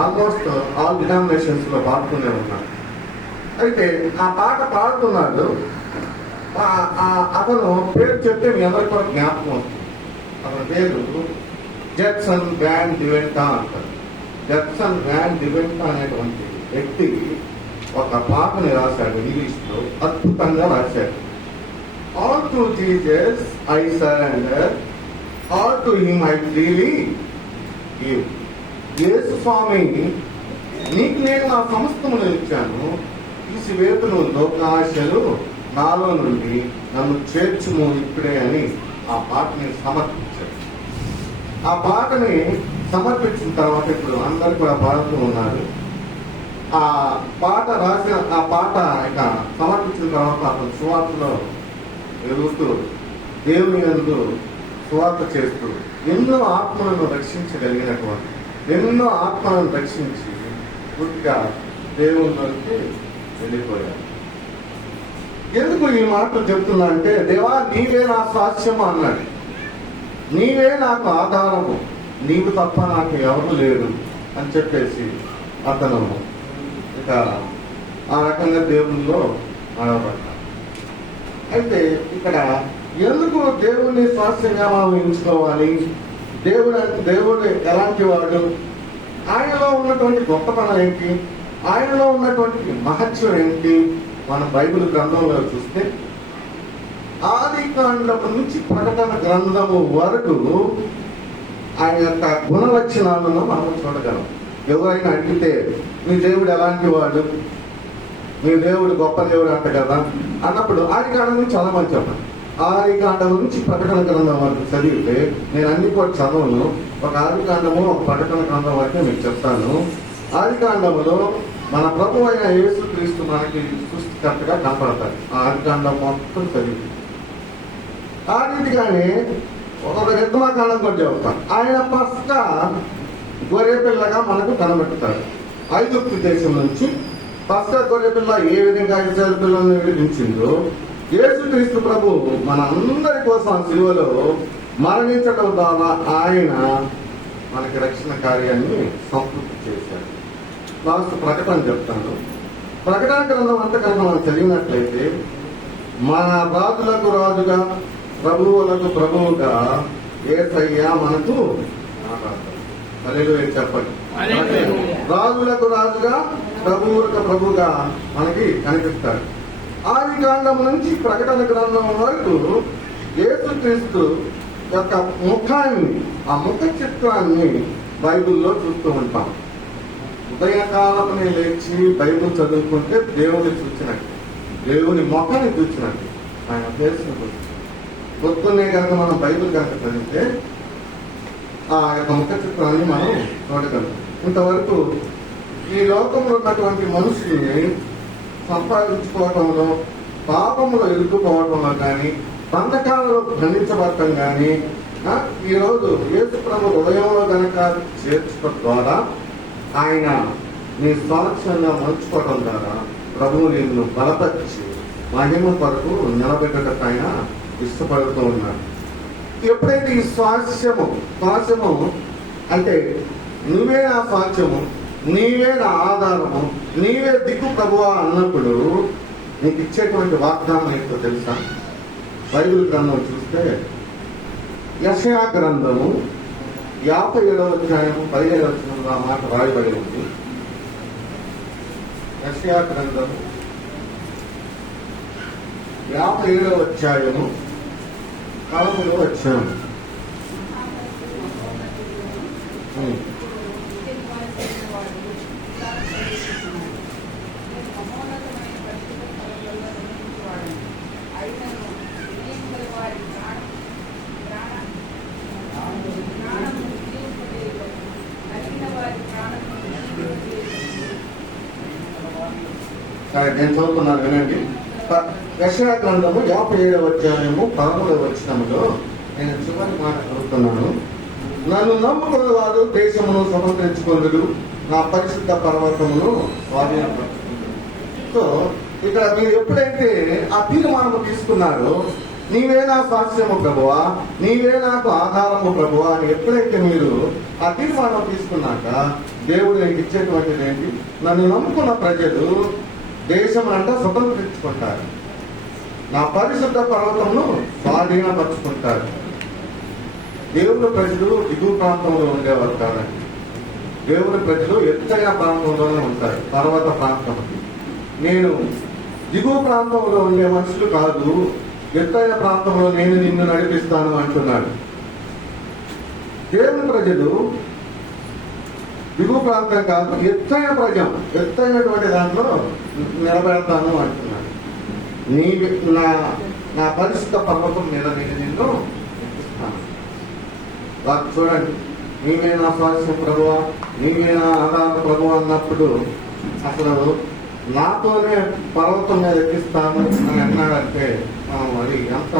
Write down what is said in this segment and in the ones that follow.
Almost all denominations లో పాడుతూనే ఉన్నారు. అయితే ఆ పాట పాడుతున్నాడు. అతను పేరు చెప్తే మీ అందరికి కూడా జ్ఞాపకం వస్తుంది. అతని పేరు జెట్సన్ వ్యాన్ డివెంటా అంటారు. జెట్సన్ వ్యాన్ డివెంటా అనేటువంటి వ్యక్తి ఒక పాటని రాశాడు ఇంగ్లీష్ లో, అద్భుతంగా రాశాడు. All to Jesus I surrender, all to him I freely give. యేసు స్వామి, నీకు నేను నా సమస్తమును ఇచ్చాను, తీసివేతును లోకాశలు నాలో నుండి, నన్ను చేర్చుము ఇప్పుడే అని ఆ పాటని సమర్పించాడు. ఆ పాటని సమర్పించిన తర్వాత ఇప్పుడు అందరు కూడా పాడుతూ ఉన్నారు. ఆ పాట రాసిన ఆ పాట ఇక సమర్పించిన తర్వాత అతను సువార్తలో ఎదుగుతూ దేవుని యందు సువార్త చేస్తూ ఎన్నో ఆత్మలను రక్షించగలిగినటువంటి, ఎన్నో ఆత్మలను రక్షించి పూర్తిగా దేవునిలోకి వెళ్ళిపోయారు. ఎందుకు ఈ మాటలు చెప్తున్నా అంటే, దేవా నీవే నా స్వాస్థ్యము అన్నాడు. నీవే నాకు ఆధారము, నీవు తప్ప నాకు ఎవరు లేరు అని చెప్పేసి అతను ఇక ఆ రకంగా దేవునిలో ఆడబడ్డాడు. అయితే ఇక్కడ ఎందుకు దేవుణ్ణి స్వాస్థ్యంగా మనం ఎంచుకోవాలి? దేవుడు ఎలాంటి వాడు? ఆయనలో ఉన్నటువంటి గొప్పతనం ఏంటి? ఆయనలో ఉన్నటువంటి మహత్యం ఏంటి? మన బైబిల్ గ్రంథంలో చూస్తే ఆది కాండము నుంచి ప్రకటన గ్రంథము వరకు ఆయన యొక్క గుణ లక్షణాలను మనం చూడగలం. ఎవరైనా అడిగితే మీ దేవుడు ఎలాంటి వాడు, మీ దేవుడు గొప్ప దేవుడు అంట కదా అన్నప్పుడు ఆది కాండం నుంచి చదవమని చెప్పండి. ఆది కాండం నుంచి ప్రకటన గ్రంథం వరకు చదివితే, నేను అన్ని కూడా చదవను, ఒక ఆది కాండము ఒక ప్రకటన గ్రంథం వరకే మీకు చెప్తాను. ఆది కాండములో మన ప్రభు అయిన యేసుక్రీస్తు మనకి సృష్టికర్తగా కనపడతాడు. ఆ ఆది కాండం మొత్తం చదివి ఆ రీతిగానే ఒక నిర్గమాకాండం కూడా చెబుతాం. ఆయన పస్క గొర్రె పిల్లగా మనకు కనబెడతాడు. ఐగుప్తు దేశం నుంచి పస్క గొర్రె పిల్ల ఏ విధంగా ఇశ్రాయేలు పిల్లలను విడిపించిందో, యేసుక్రీస్తు ప్రభు మన అందరి కోసం సిలువలో మరణించడం ద్వారా ఆయన మనకి రక్షణ కార్యాన్ని సంపూర్తి చేశాడు. లాస్ట్ ప్రకటన చెప్తాను. ప్రకటన గ్రంథం అంతా కనుక మనం చదివినట్లయితే, మన రాజులకు రాజుగా ప్రభువులకు ప్రభువుగా యేసయ్య మనకు హల్లెలూయా చెప్పండి. రాజులకు రాజుగా ప్రభువులకు ప్రభువుగా మనకి కనిపిస్తాడు. ఆది కాండం నుంచి ప్రకటన గ్రంథం వరకు యేసుక్రీస్తు యొక్క ముఖాన్ని, ఆ ముఖ చిత్రాన్ని బైబిల్లో చూస్తూ ఉంటాం. ఉదయకాలపని లేచి బైబిల్ చదువుకుంటే దేవుని చూసినట్టు, దేవుని ముఖాన్ని చూసినట్టు, ఆయన ఫేస్ని చూసినట్టు. పొద్దున్నే కనుక మనం బైబిల్ కనుక చదివితే ఆ యొక్క ముఖ చిత్రాన్ని మనం చూడగలం. ఇంతవరకు ఈ లోకంలో ఉన్నటువంటి మనుషుల్ని సంపాదించుకోవటంలో, పాపంలో ఇరుక్కుపోవటంలో కానీ, బంధకాలలో బంధించబడటం కానీ, ఈరోజు యేసు ప్రభు హృదయంలో కనుక చేర్చడం ద్వారా, ఆయన నీ స్వాస్థ్యంగా మలుచుకోవడం ద్వారా ప్రభువు నిన్ను బలపరిచి మహిమ కొరకు నిలబెట్టడానికి ఆయన ఇష్టపడుతూ ఉన్నాడు. ఎప్పుడైతే ఈ స్వాస్థ్యము అంటే నువ్వే నా స్వాస్థ్యము, నీవే నా ఆధారము, నీవే దిక్కు ప్రభువా అన్నప్పుడు నీకు ఇచ్చేటువంటి వాగ్దానం ఏంటో తెలుసా? బైబిల్ గ్రంథం చూస్తే యెషయా గ్రంథము 57వ అధ్యాయము 15వ వచనంలో ఆ మాట రాయబడి ఉంది. యెషయా గ్రంథము 57వ అధ్యాయము 11వ వచనం. నేను చదువుతున్నాను, వినండి. యెషయా గ్రంథము 57వ అధ్యాయము 11వ వచనములో నేను చివరి మాట చదువుతున్నాను. నన్ను నమ్ముకున్న వారు దేశమును స్వతంత్రించుకొందురు, నా పరిశుద్ధ పర్వతమును స్వాధీనపరుచుకుంటారు. సో ఇక్కడ మీరు ఎప్పుడైతే ఆ తీర్మానం తీసుకున్నారో, నీవే నా స్వాస్థ్యము ప్రభువా, నీవే నాకు ఆధారము ప్రభువా అని ఎప్పుడైతే మీరు ఆ తీర్మానం తీసుకున్నాక దేవుడు నీకు ఇచ్చేటువంటిది ఏంటి? నన్ను నమ్ముకున్న ప్రజలు దేశం అంతా స్వతంత్రించుకుంటారు, నా పరిశుద్ధ పర్వతమును స్వాధీనపరుచుకుంటారు. దేవుని ప్రజలు దిగువ ప్రాంతంలో ఉండేవారు కాదండి. దేవుని ప్రజలు ఎత్తైన ప్రాంతంలోనే ఉంటారు, పర్వత ప్రాంతంకి. నేను దిగువ ప్రాంతంలో ఉండే మనుషులు కాదు, ఎత్తైన ప్రాంతంలో నేను నిన్ను నడిపిస్తాను అంటున్నాడు. దేవుని ప్రజలు దిగువ ప్రాంతం కాదు, ఎత్తైనటువంటి దాంట్లో నిలబెడతాను అంటున్నాడు. నా పరిశుద్ధ పర్వతం మీద నేను నిన్ను ఎక్కిస్తాను. చూడండి, నీవే నా స్వాస్థ్యం ప్రభువా, నీవే నా ఆధార ప్రభువా అన్నప్పుడు అసలు నాతోనే పర్వతం మీద ఎక్కిస్తాను అని అన్నాడంటే అది ఎంత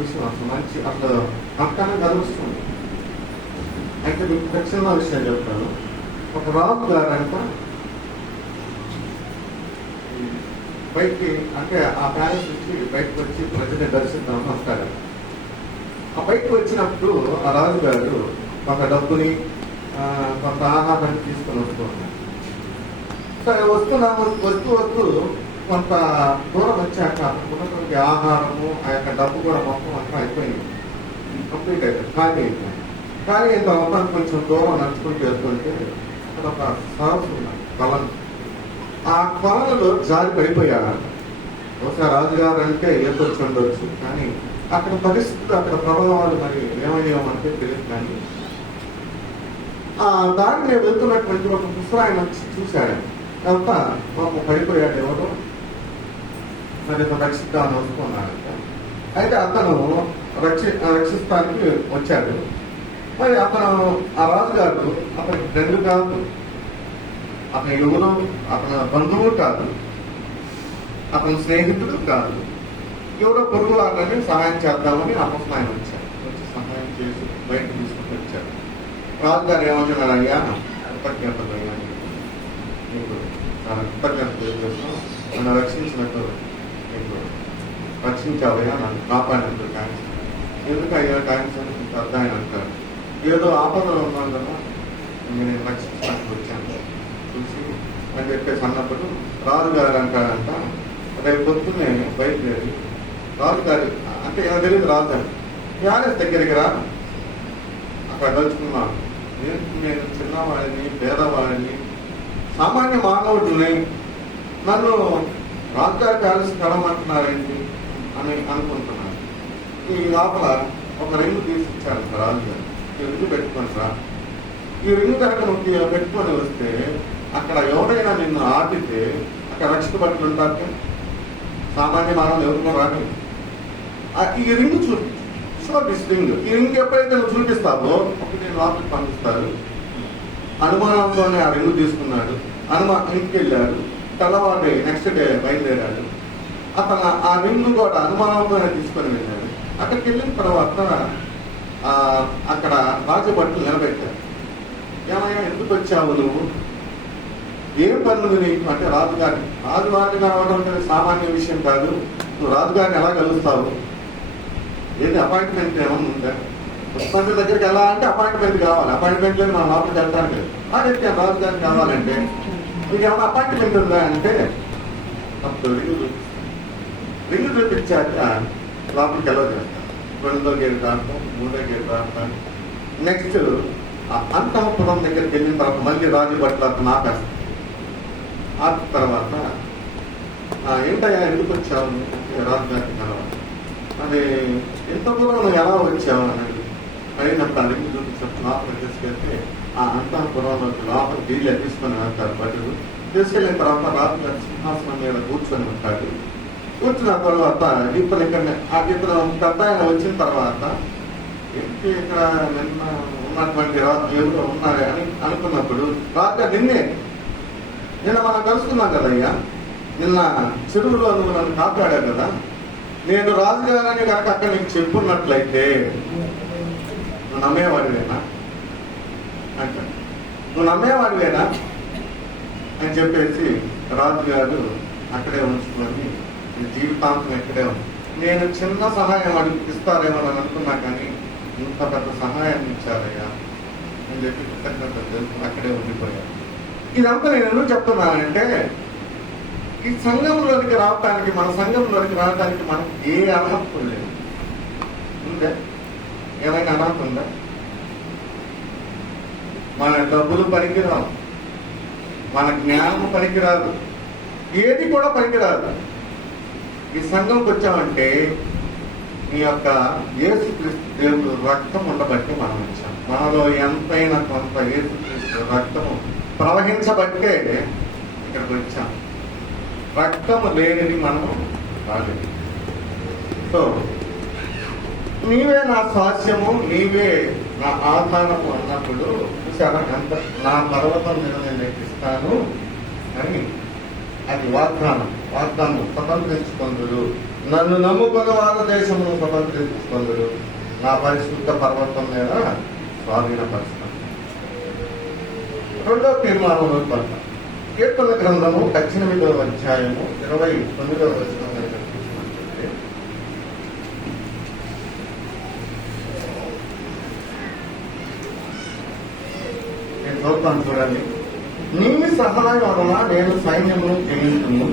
విషయం, అసలు మంచి అసలు అంతనే కలుస్తుంది. అయితే మీకు దక్షిణ విషయం చెప్తాను. ఒక రాజు గారంట బయటికి, అంటే ఆ ప్యాలెస్ నుంచి బయటకు వచ్చి ప్రజల్ని దర్శిద్దామని వస్తాడు. ఆ బయటకు వచ్చినప్పుడు ఆ రాజుగారు కొంత డబ్బుని కొంత ఆహారాన్ని తీసుకొని వస్తున్నాడు. సరే వస్తూ కొంత దూరం వచ్చాక ఉన్నటువంటి ఆహారము ఆ యొక్క డబ్బు కూడా మొత్తం అంతా అయిపోయింది, కంప్లీట్ అయిపోయింది, ఖాళీ అయిపోయింది. ఖాళీ అయిన తర్వాత కొంచెం దూరం నడుచుకుంటూ వెళ్తుంటే అక్కడ ఒక సరస్సు ఉన్నది, కొలను. ఆ కొలంలో జారి పడిపోయాడంట. బహుశా రాజుగారు అంటే ఏర్పరిచి ఉండొచ్చు, కానీ అక్కడ పరిస్థితులు, అక్కడ ప్రభావాలు మరి ఏమయ్యామంటే తెలియదు. కానీ ఆ దారి మీద వెళ్తున్నటువంటి ఒక ముసలాయన వచ్చి చూశాడు. తర్వాత మాకు పడిపోయాడు ఎవరు, మరి రక్షిద్దామని వస్తున్నాడంట. అయితే అతను రక్షిస్తానికి వచ్చాడు. మరి అతను ఆ రాజుగారు అతనికి ఫ్రెండ్ కాదు, అతని ఎవరు, అతని బంధువు కాదు, అతని స్నేహితుడు కాదు, ఎవరో పొరుగు వాళ్ళని సహాయం చేద్దామని అపస్నాయం వచ్చారు. వచ్చి సహాయం చేసి బయటకు తీసుకుంటూ వచ్చారు. రాజుగారు ఏమంటున్నారు, అయ్యా కృతజ్ఞతలు, అయ్యా నీకు చాలా కృతజ్ఞత తెలియజేస్తాం, నన్ను రక్షించినట్టు, నీకు రక్షించావయ్యా, నన్ను కాపాడినట్టు థ్యాంక్స్. ఎందుకు అయ్యా థ్యాంక్స్ అని అర్థం ఆయన అంటారు. ఏదో ఆపదలో ఉన్నాను కదా, నేను రక్షించడానికి వచ్చాను చూసి అని చెప్పేసి అన్నప్పుడు రాజుగారు అంటాడంట, రేపు పొద్దున్నే బయలుదేరి రాజుగారి అంటే ఏమో తెలియదు, రాజుగారు ప్యాలెస్ దగ్గరికి రా, అక్కడ కలుసుకున్నాను. నేను చిన్నవాడిని, పేదవాడిని, సామాన్య మానవుడిని, నన్ను రాజుగారి ప్యాలెస్ కలమంటున్నారేంటి అని అనుకుంటున్నాను. ఈ లోపల ఒక రింగు తీసి ఇచ్చాడు రాజుగారు, ఈ రింగు పెట్టుకుంటా. ఈ రింగు కనుక నువ్వు పెట్టుకొని వస్తే అక్కడ ఎవరైనా నిన్ను ఆపితే అక్కడ రక్షిత బట్టలు ఉంటారు, సామాన్య మానవులు ఎవరికో రాని. ఈ రింగు షో దిస్ రింగ్, ఈ రింగ్ ఎప్పుడైతే నువ్వు చూపిస్తావో అప్పుడు నేను లోపలికి పంపిస్తారు. అనుమానంతోనే ఆ రింగు తీసుకున్నాడు, ఇంటికి వెళ్ళాడు. తెల్లవారి నెక్స్ట్ డే బయలుదేరాడు. అతను ఆ రింగు కూడా అనుమానంతోనే తీసుకొని వెళ్ళాడు. అక్కడికి వెళ్ళిన తర్వాత అక్కడ రాజభటులు నిలబెట్టారు. ఏమయ్యా ఎందుకు వచ్చావు నువ్వు, ఏం పనులు నీకు అంటే రాజుగారిని కావడం అంటే సామాన్య విషయం కాదు, నువ్వు రాజుగారిని ఎలా కలుస్తావు, ఏది అపాయింట్మెంట్ ఏమన్నా ఉందా, ముఖ్యమంత్రి దగ్గరికి ఎలా అంటే అపాయింట్మెంట్ కావాలి, అపాయింట్మెంట్ లేదు మన లోపలికి వెళ్తాను లేదు. అదైతే రాజుగారిని కావాలంటే మీకు ఏమైనా అపాయింట్మెంట్ ఉందా అంటే అప్పుడు రింగు చూపించాక లోపలికి ఎలా చేస్తాను, 2వ గేట్ దాంట్లో 3వ గేట్ దాంట్లో. నెక్స్ట్ అంతఃపురం దగ్గరికి వెళ్ళిన తర్వాత మళ్ళీ రాజు బట్టలు అతను ఆపేస్తాను. ఆ తర్వాత ఏంటయ్యా ఎందుకు వచ్చావు రాజుగారికి తర్వాత, అది ఎంత దూరం నువ్వు ఎలా వచ్చావు అని అయినప్పుడు ఆ రింగు చూపించినప్పుడు లోపలికి తీసుకెళ్తే ఆ అంతఃపురంలోకి లోపల డీలే తీసుకొని వెళ్తారు బట్టలు. తీసుకెళ్ళిన తర్వాత రాజుగారి సింహాసనం మీద కూర్చొని ఉంటాడు. కూర్చున్న తర్వాత ఇద్దరు పెద్ద ఆయన వచ్చిన తర్వాత ఏంటి ఇక్కడ నిన్న ఉన్నటువంటి ఎవరో ఉన్నారే అని అనుకున్నప్పుడు రాజుగారు నిన్న మనం కలుసుకున్నాం కదయ్యా, నిన్న చెరువులో నువ్వు నన్ను కాపాడావు కదా, నేను రాజుగారని కనుక అక్కడ నీకు చెప్పున్నట్లయితే నువ్వు నమ్మేవాడివేనా అంటే, నువ్వు నమ్మేవాడివేనా అని చెప్పేసి రాజుగారు అక్కడే ఉంచుకొని నీ జీవితాంతం ఇక్కడే ఉంది. నేను చిన్న సహాయం ఇస్తారేమో అని అనుకున్నా, కానీ ఇంత పెద్ద సహాయం ఇచ్చారయ్యా అని చెప్పి కృతజ్ఞతలు తెలుసుకుని అక్కడే ఉండిపోయాను. ఇదంతా నేను ఎందుకు చెప్తున్నానంటే, ఈ సంఘంలోనికి రావటానికి, మన సంఘంలోనికి రావటానికి మనకు ఏ అర్హత లేదు. ఉందే? ఏమైనా అర్హత ఉందా? మన డబ్బులు పనికిరావు, మన జ్ఞానం పనికిరాదు, ఏది కూడా పనికిరాదు. ఈ సంఘంకి వచ్చామంటే మీ యొక్క యేసుక్రీస్తు దేవుడు రక్తం ఉండబట్టి మనం వచ్చాం. మనలో ఎంతైనా కొంత యేసుక్రీస్తు రక్తము ప్రవహించబట్టే ఇక్కడికి వచ్చాం. రక్తము లేనిది మనము రాలేదు. సో నీవే నా స్వాస్యము, నీవే నా ఆధారము అన్నప్పుడు చూసారా ఎంత, నా పర్వతం మీద నేను ఇస్తాను అని అది వాగ్దానం. స్వతంత్రించుకొందురు, నన్ను నమ్ముకున్న వాళ్ళ దేశమును స్వతంత్రించుకొందురు, నా పరిశుద్ధ పర్వతం మీద స్వాధీనపరుస్తాను. రెండో తీర్మానంలో పడతాం. కీర్తన గ్రంథము 18వ అధ్యాయము 29వ వచనం చూసినట్లయితే, నేను చూస్తాను చూడండి. నీ సహాయం వలన నేను సైన్యమును జయించును,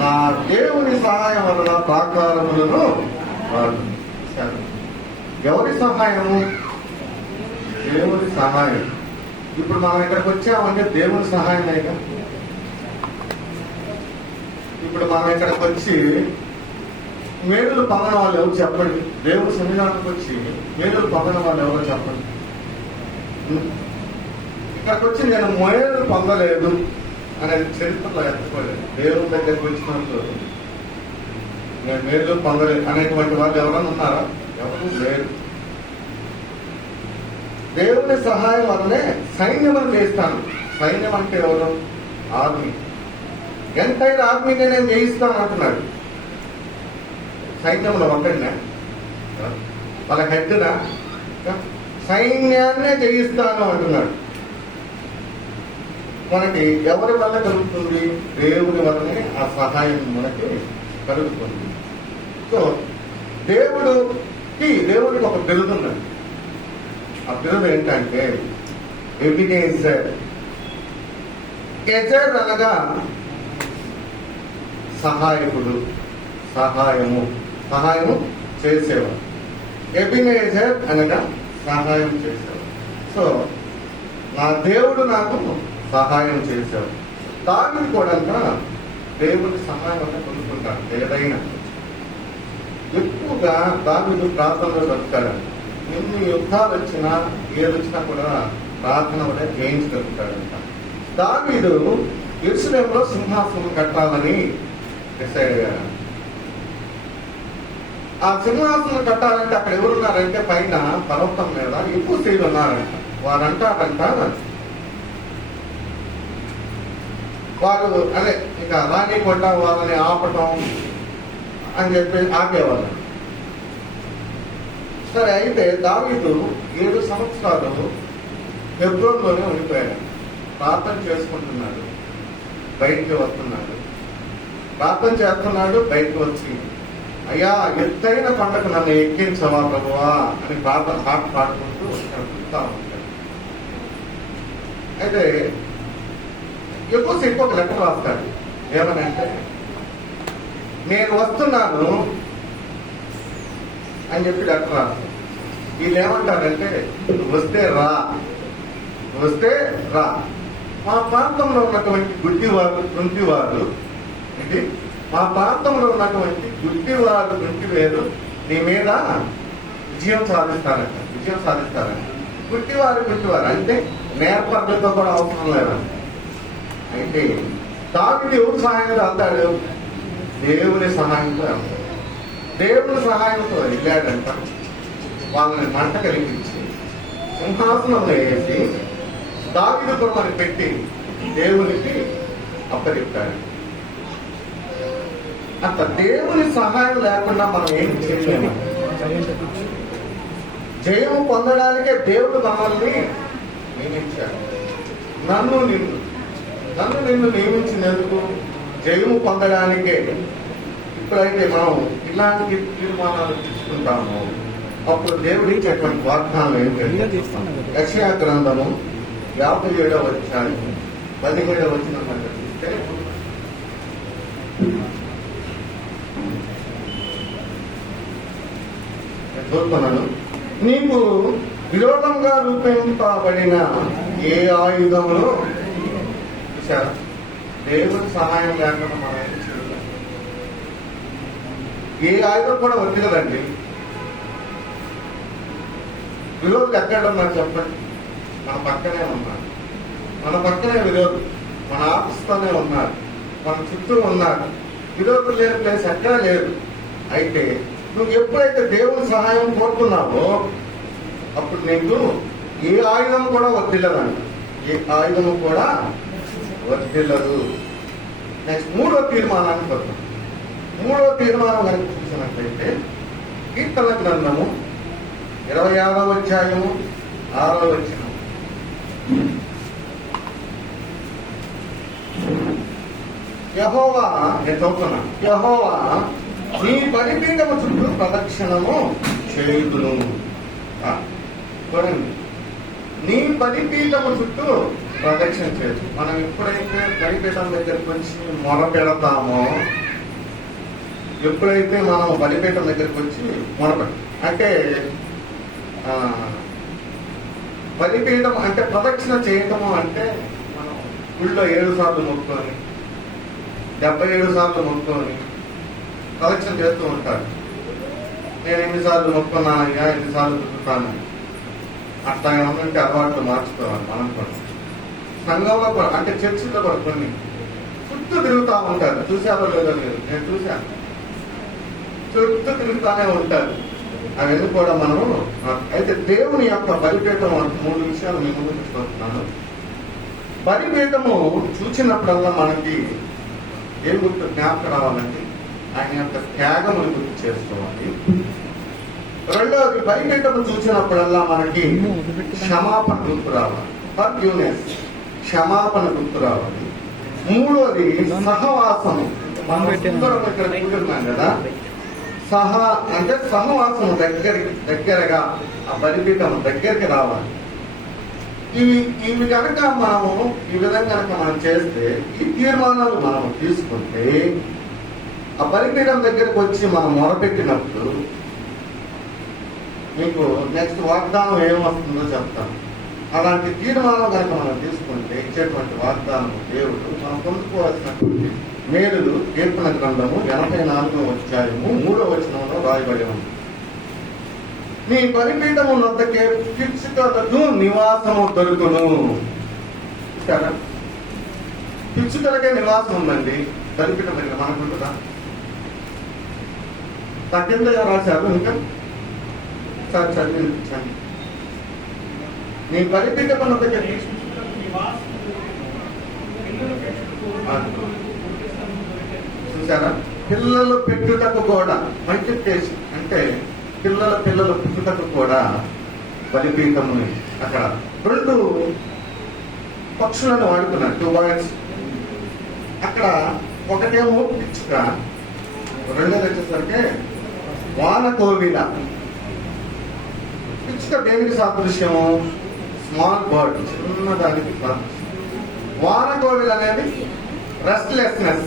నా దేవుని సహాయం వలన ప్రాకారములను వాడును. ఎవరి సహాయము? దేవుని సహాయం. ఇప్పుడు మనం ఇక్కడికి వచ్చామంటే దేవుని సహాయం లేక, ఇప్పుడు మనం ఇక్కడికి వచ్చి మేలులు పొందిన వాళ్ళు ఎవరు చెప్పండి? దేవుని సన్నిధానానికి వచ్చి మేలులు పొందిన వాళ్ళు ఎవరో చెప్పండి. ఇక్కడికి వచ్చి నేను మేలు పొందలేదు అనేది చరిత్రలో ఎత్తకోలేదు. దేవుని దగ్గరికి వచ్చినప్పుడు నేను మేలు పొందలేదు అనేటువంటి వాళ్ళు ఎవరైనా ఉన్నారా? ఎవరు లేరు. దేవుని సహాయం వల్లనే సైన్యమని చేస్తాను. సైన్యం అంటే ఎవరు? ఆర్మీ. ఎంతైనా ఆర్మీని నేను జయిస్తాను అంటున్నాడు. సైన్యంలో ఒకటినా, వాళ్ళ హెడ్నా? సైన్యాన్నే జయిస్తాను అంటున్నాడు. మనకి ఎవరి వల్ల కలుగుతుంది? దేవుని వల్లనే ఆ సహాయం మనకి కలుగుతుంది. సో దేవుడికి ఒక బిరుదు ఉన్నది. ఆ బిరుదు ఏంటంటే ఎబినేజర్. ఎజర్ అనగా సహాయకుడు, సహాయము చేసేవాడు. ఎబినేజర్ అనగా సహాయం చేసేవాడు. సో నా దేవుడు నాకు సహాయం చేశాడు. దావిదు కూడా దేవుడి సహాయం వల్ల పొందుకుంటాడు. ఏదైనా ఎక్కువగా దావిదు ప్రార్థనలో దొరుకుతాడు. ఎన్ని యుద్ధాలు వచ్చినా ఏది వచ్చినా కూడా ప్రార్థన వల్ల జయించగలుగుతాడంట. దావీదు యెరూషలేములో సింహాసనం కట్టాలని డిసైడ్ అయ్యాడు. ఆ సింహాసనం కట్టాలంటే అక్కడ ఎవరున్నారంటే పైన పర్వతం మీద ఎక్కువ స్త్రీలు ఉన్నారంట. వారంటారంట, వారు అదే ఇక రానికుండా వాళ్ళని ఆపటం అని చెప్పి ఆపేవాళ్ళు. సరే, అయితే దావీదు 7 సంవత్సరాలు హెబ్రోన్లోనే ఉండిపోయాడు. ప్రార్థన చేసుకుంటున్నాడు, బయటికి వస్తున్నాడు. ప్రార్థన చేస్తున్నాడు, బయటకు వచ్చి అయ్యా ఎత్తైన కొండకు నన్ను ఎక్కించవా ప్రభువా అని ప్రార్థన పాడుకుంటూ వెళ్తా ఉంటాడు. అయితే ఎక్కువసేపు ఒక లెటర్ రాస్తాడు. ఏమనంటే, నేను వస్తున్నాను అని చెప్పి లెటర్ రాస్తాడు. వీళ్ళు ఏమంటారంటే, వస్తే రా. మా ప్రాంతంలో ఉన్నటువంటి గుడ్డివారు కుంటివారు, ఇది మా ప్రాంతంలో ఉన్నటువంటి గుడ్డివారు కుంటివేరు నీ మీద విజయం సాధిస్తారంట. గుడ్డివారు అంటే నేర్పర్లతో కూడా అవసరం లేదంట. అయితే దావీదు ఎవరి సహాయంతో వెళ్తాడు? దేవుని సహాయంతో వెళ్తాడు. దేవుని సహాయంతో వెళ్ళాడంట. వాళ్ళని మంట కలిగించి సింహాసనంలో వేసి దావీదు బొమ్మని పెట్టి దేవునికి అప్పచెప్పాడు. అంత దేవుని సహాయం లేకుండా మనం ఏం చేయలేము. జయము పొందడానికే దేవుడు మనల్ని నియమించాడు. నన్ను నిన్ను నియమించినందుకు జయము పొందడానికే ఎప్పుడైతే మనం ఇలాంటి తీర్మానాలు తీసుకుంటామో అప్పుడు దేవుడు ఇచ్చేటువంటి వాగ్దానం ఏంటంటే యెషయా గ్రంథము 57వ అధ్యాయం 17వ వచనం కనుక చూస్తే చూస్తున్నాను, నీకు విరోధంగా రూపొందింపబడిన ఏ ఆయుధములో చూసారా, దేవుని సహాయం లేకుండా మనం ఏం చేయలేం. ఏ ఆయుధం కూడా వద్దు కదండి. విరోధులు ఎక్కడ ఉన్నారు చెప్పండి? మన పక్కనే ఉన్నారు. మన పక్కనే విరోధులు మన ఆఫీస్తోనే ఉన్నారు, మన చుట్టూ ఉన్నారు. విరోధులు లేని ప్లేస్ ఎక్కడా లేదు. అయితే నువ్వు ఎప్పుడైతే దేవుని సహాయం కోరుతున్నావో అప్పుడు నీకు ఏ ఆయుధం కూడా వర్తిల్లదంట. ఏ ఆయుధము కూడా వర్తిల్లదు. నెక్స్ట్ 3వ తీర్మానానికి వద్దాం. 3వ తీర్మానం కనుక చూసినట్లయితే కీర్తన గ్రంథము 26వ అధ్యాయము 6వ వచనం. యెహోవా, నేను చదువుతున్నా, యెహోవా నీ బలిపీఠము చుట్టూ ప్రదక్షిణము చేయుదును. చూడండి, నీ బలిపీఠము చుట్టూ ప్రదక్షిణ చేయదు. మనం ఎప్పుడైతే బలిపీఠం దగ్గరికి వచ్చి మొర పెడతామో, ఎప్పుడైతే మనం బలిపీఠం దగ్గరికి వచ్చి మొరపెడతాం అంటే బలిపీఠం అంటే ప్రదక్షిణ చేయటము అంటే మనం గుళ్ళో 7 సార్లు మొక్కుకొని 77 సార్లు మొక్కుకొని ప్రదక్షిణ చేస్తూ ఉంటారు. నేను ఎన్నిసార్లు మొక్కున్నానయ్యా, ఎన్నిసార్లు తిరుగుతాను, అట్లా ఉంటే అలవాట్లు మార్చుకోవాలి. మనం కూడా సంఘంలో కూడా అంటే చర్చిలో కూడా కొన్ని చుట్టూ తిరుగుతూ ఉంటారు. చూసారో లేదో లేదు, నేను చూశాను. చుట్టూ తిరుగుతానే ఉంటారు. అవన్నీ కూడా మనము అయితే దేవుని యొక్క బలిపీఠం 3 విషయాలు మీ ముందు తీసుకొస్తున్నాను. బలిపీఠము చూసినప్పుడల్లా మనకి ఏం గుర్తు జ్ఞాపకం రావాలంటే ఆయన యొక్క త్యాగములు గుర్తు చేసుకోవాలి. రెండవది, బలిపీఠము చూసినప్పుడల్లా మనకి క్షమాపణ గుర్తు రావాలి. ఫర్గివ్నెస్, క్షమాపణ గుర్తు రావాలి. 3వది సహవాసము. మనం ఇక్కడ కూర్చున్నాం కదా, అంటే సహవాసము దగ్గరగా ఆ బలిపీఠం దగ్గరికి రావాలి. ఇవి కనుక మనము ఈ విధంగా కనుక మనం చేస్తే, ఈ తీర్మానాలు మనం తీసుకుంటే ఆ బలిపీఠం దగ్గరికి వచ్చి మనం మొరపెట్టినప్పుడు మీకు నెక్స్ట్ వాగ్దానం ఏమొస్తుందో చెప్తాను. అలాంటి తీర్మానం కనుక మనం తీసుకుంటే ఇచ్చేటువంటి వాగ్దానం దేవుడు మనం పొందుకోవాల్సినటువంటి మేలులు కీర్తన గ్రంథము 84వ అధ్యాయము 3వ వచనంలో రాయబడి ఉంది. నీ బలిపీఠము వద్దకే పిచ్చుకలకు నివాసము దొరుకును. పిచ్చుకలకే నివాసం ఉందండి బలిపీఠం దగ్గర. మనకుంటుందా? కింద రాశారు, ఇంకా సార్ చదివించండి. నీ బలిపీఠం వద్దకే చూసారా, పిల్లలు పెట్టుటకు కూడా మల్టిప్లికేషన్ అంటే పిల్లలు పుట్టుటకు కూడా బలిపీఠము. అక్కడ 2 పక్షులను వాడుకున్నారు, 2 బర్డ్స్. అక్కడ ఒకటేమో పిచ్చుక, రెండోది వచ్చేసరికి వానకోవిల. పిచ్చుక దేనికి సాదృశ్యము? స్మాల్ బర్డ్, చిన్నదానికి సాదృశ్యం. వానకోవిల అనేది రెస్ట్లెస్నెస్,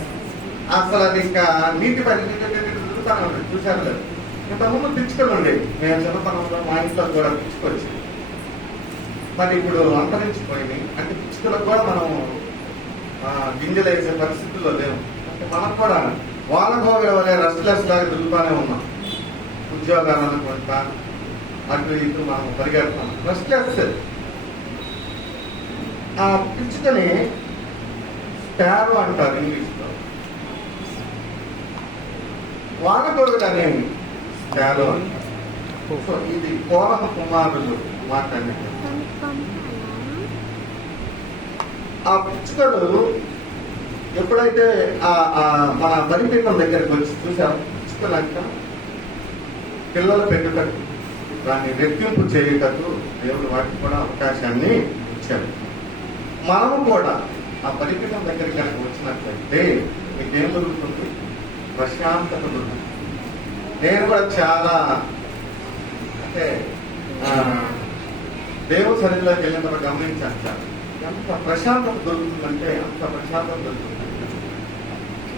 అసలు అది ఇంకా నీటిపై తిరుగుతానే ఉంటుంది. చూసారు లేదు? ఇంతకుముందు పిచ్చుకలు ఉండేవి. నేను చిన్నతనంలో మా ఇంట్లో కూడా పిచ్చుకొచ్చి, మరి ఇప్పుడు అంతరించిపోయింది. అంటే పిచ్చుకలకు కూడా మనం గింజలు వేసే పరిస్థితుల్లో లేవు. అంటే మనం కూడా వానకోవిల వల్ల రెస్ట్లెస్ లాగా తిరుగుతానే ఉన్నాం. ఉద్యోగాలు అనుకుంటా అటు ఇటు మనం పరిగెడతాం, రెస్ట్లెస్. ఆ పిచ్చుకని స్పారో అంటారు ఇంగ్లీష్లో. వానకోవిల అనేది స్పారో. సో ఇది కోరహ కుమారులు మాట్లాడినట్టు. ఆ పిచ్చుకలు ఎప్పుడైతే మన బలిపీఠం దగ్గరికి వచ్చి చూసాం, పిచ్చుకలు అంట పిల్లలు పెట్టుటకు, దాన్ని రెట్టింపు చేయుటకు దేవుడు వాటికి కూడా అవకాశాన్ని ఇచ్చారు. మనము కూడా ఆ బలిపీఠం దగ్గరికి కనుక వచ్చినట్లయితే మీకేం జరుగుతుంది? ప్రశాంతత దొరుకుతుంది. నేను కూడా చాలా అంటే దేవుడి సన్నిధిలోకి వెళ్ళినప్పుడు గమనించాను సార్, ఎంత ప్రశాంతత దొరుకుతుందంటే అంత ప్రశాంతత దొరుకుతుంది.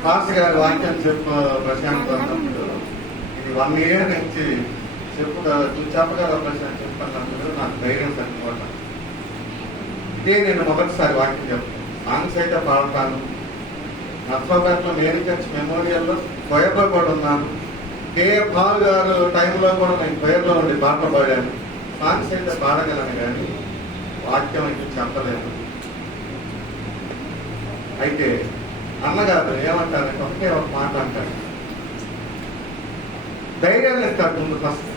పాస్టర్ గారి వాక్యం ప్రశాంతత అన్నప్పుడు ఇది 1 year నుంచి చెప్పగల ప్రశాంత్ చెప్పన్నప్పుడు నాకు ధైర్యం సరిపోతాను. ఇదే నేను మొదటిసారి వాక్యం చెప్తాను. సాంగ్స్ అయితే పాడతాను. నర్సరావుపేటలో మేరీ చర్చ్ మెమోరియల్లో కొయర్లో కూడా ఉన్నాను. కేఏ పాల్ గారు టైంలో కూడా నేను కొయర్లో ఉండి పాటలు పాడాను. సాంగ్స్ అయితే పాడగలను కానీ వాక్యం అయితే చెప్పలేను. అయితే అన్నగారు ఏమంటారంటే ఒకటే ఒక మాట అంటారు, ధైర్యాన్ని ఇస్తాడు ముందు ఫస్ట్.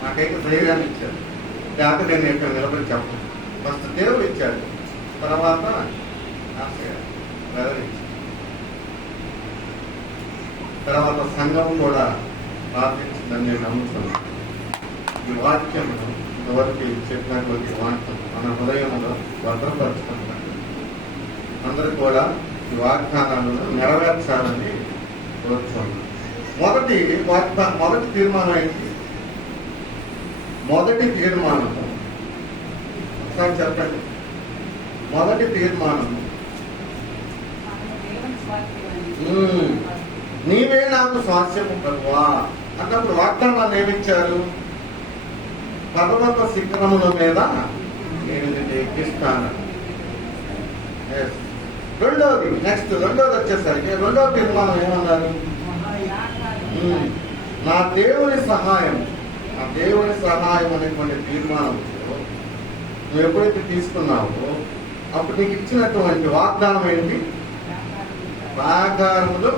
నాకైతే ధైర్యాన్ని ఇచ్చారు. లేకపోతే నేను ఇక్కడ నిలబడి చెప్పను. ఫస్ట్ దేవుడు ఇచ్చాడు, తర్వాత తర్వాత సంఘం కూడా ప్రార్థించిందని నేను నమ్ముతున్నాను. ఈ వాక్యం ఇంతవరకు చెప్పినటువంటి వాక్యం మన హృదయంలో భద్రపరుచుకుంటున్నాను. అందరూ కూడా ఈ వాగ్దానాలను నెరవేర్చాలని కోరుతున్నాను. మొదటి తీర్మానం ఏంటి? మొదటి తీర్మానం ఒకసారి చెప్పండి. మొదటి తీర్మానం, నీవే నాకు స్వాస్యము ప్రభువా అన్నప్పుడు వాగ్దానాన్ని ఏమిచ్చారు? పర్వత శిఖరముల మీద నేను నిన్ను ఎక్కిస్తాను. రెండోది వచ్చేసరికి రెండవ తీర్మానం ఏమన్నారు? నా దేవుని సహాయం అనేటువంటి తీర్మానం నువ్వు ఎప్పుడైతే తీసుకున్నావో అప్పుడు నీకు ఇచ్చినటువంటి వాగ్దానం ఏంటి? ప్రాకారములు.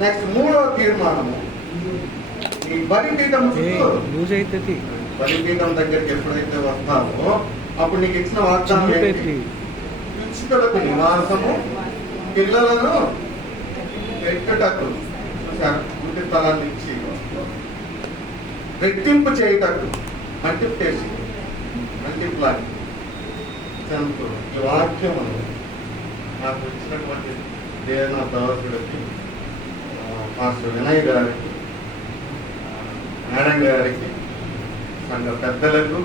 నెక్స్ట్ మూడవ తీర్మానము, ఈ బలిపీఠము బలిపీఠం దగ్గరికి ఎప్పుడైతే వస్తావో అప్పుడు నీకు ఇచ్చిన వాగ్దానం ఏంటి? ఇచ్చుటకు నివాసము, పిల్లలను పెట్టుటకు, ఇంటి స్థలాన్ని ఇచ్చి రెట్టింపు చేయుటకు, మల్టిప్లై. ఈ వాక్యమును నాకు ఇచ్చినటువంటి దేవనా ప్రవర్తుడికి, మాస్టర్ వినయ్ గారికి, మేడం గారికి, సంఘ పెద్దలకు,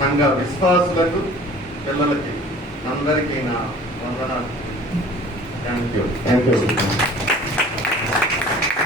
సంఘ విశ్వాసులకు, పిల్లలకి అందరికీ నా వందనాలు. Thank you.